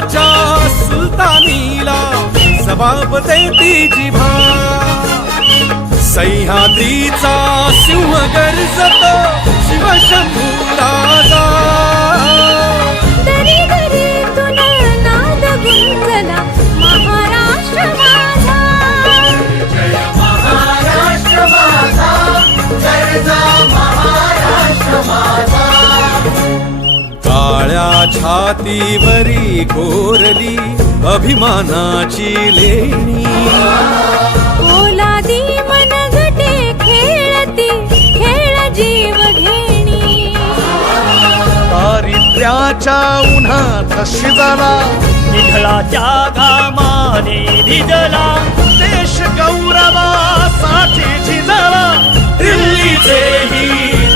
देशाच्या सुलतानीला जबाब देती जिभा सह्याद्रीचा सिंह गर्जतो शिवशंभू राजा दरी दरीतून नाद गुंजला महाराष्ट्र माझा जय महाराष्ट्र माझा गर्जा महाराष्ट्र माझा काळ्या छातीवरी कोरली अभिमानाची लेणी पोलादी मनगटे खेळती खेळ जीव घेणी दारिद्र्याच्या उन्हात शिजला निधळाच्या घामाने भिजला देश गौरवासाठी झिजला दिल्लीचे ही